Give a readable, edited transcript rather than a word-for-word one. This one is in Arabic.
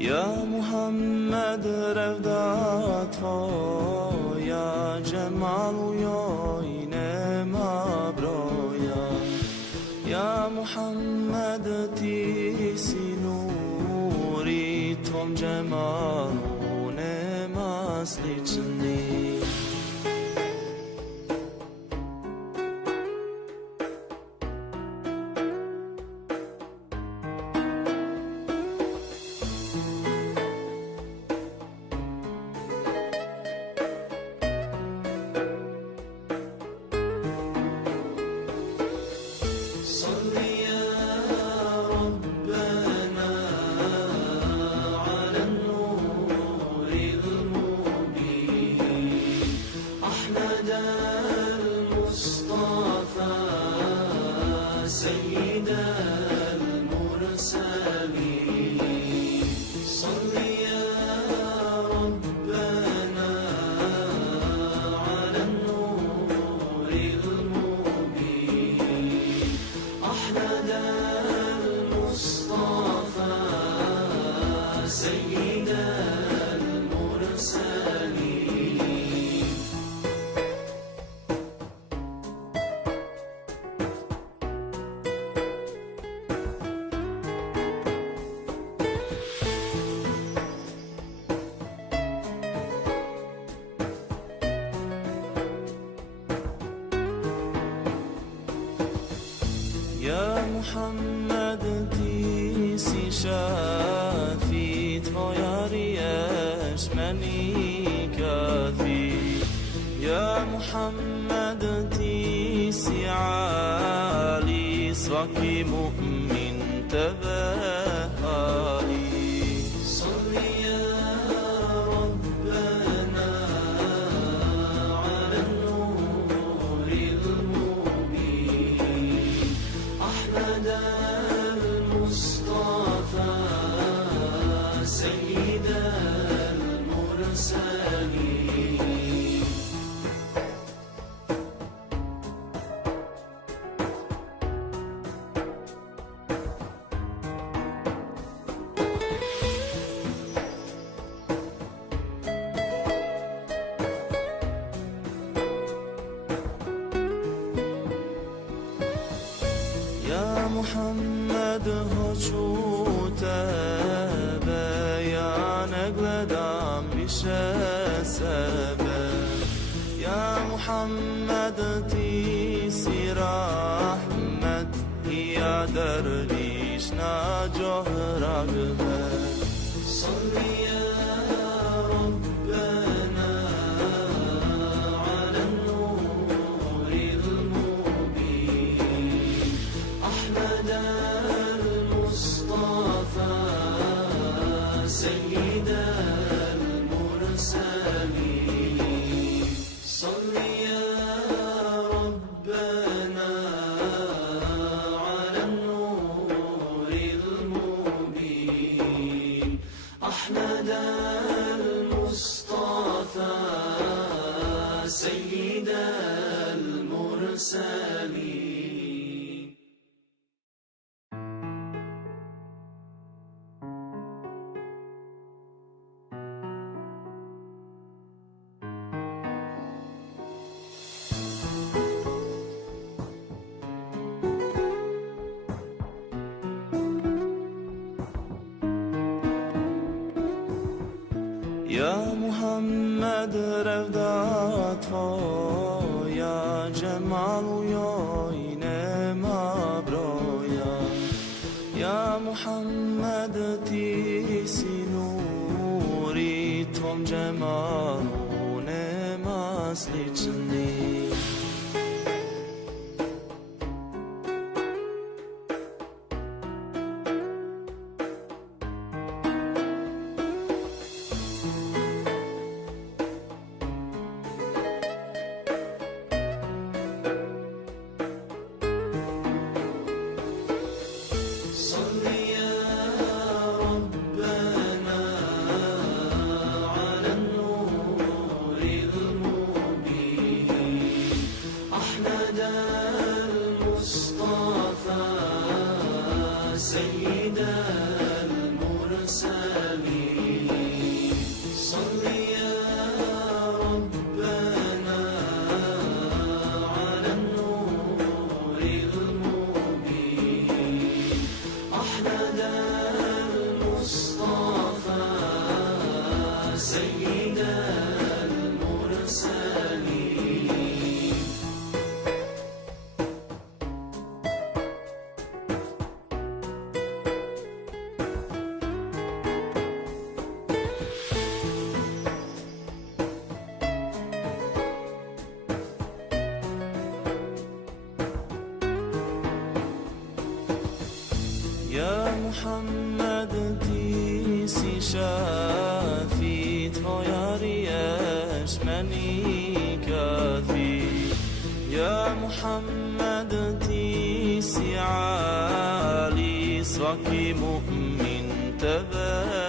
يا محمد رفدت يا جمال يا إنم أبرايا يا محمد تيسي نوري توم جمال ونم أصلي جني سيد المرسلين صل يا ربنا على النور المبين أحمد المصطفى سيد المرسلين يا محمد تيسي شافي تغيري أشمني كافي يا محمد تيسي عالي صاكي مؤمن تبهالي صل يا ربنا على النور المبين أحمد المصطفى سيد المرسلين يا محمد هجوته بيانك لدام بشسبه يا محمد تيسي رحمت يا درويش ناجه رغبه صل يا ربنا على النور المبين أحمد المصطفى سيد المرسلين صل يا ربنا على النور المبين أحمد المصطفى سيد المرسلين يا محمد رفدت يا جمال يا إنم أبرايا يا محمد تيسي نوري توم جمال ونم أصلي جني صل يا ربنا على النور المبين أحمد المصطفى سيد المرسلين المرسلين صل يا ربنا على النور المبين أحمد المصطفى سيد المرسلين يا محمد تيسي شافي طياريش مني كافي يا محمد تيسي عالي صاكي مؤمن تباري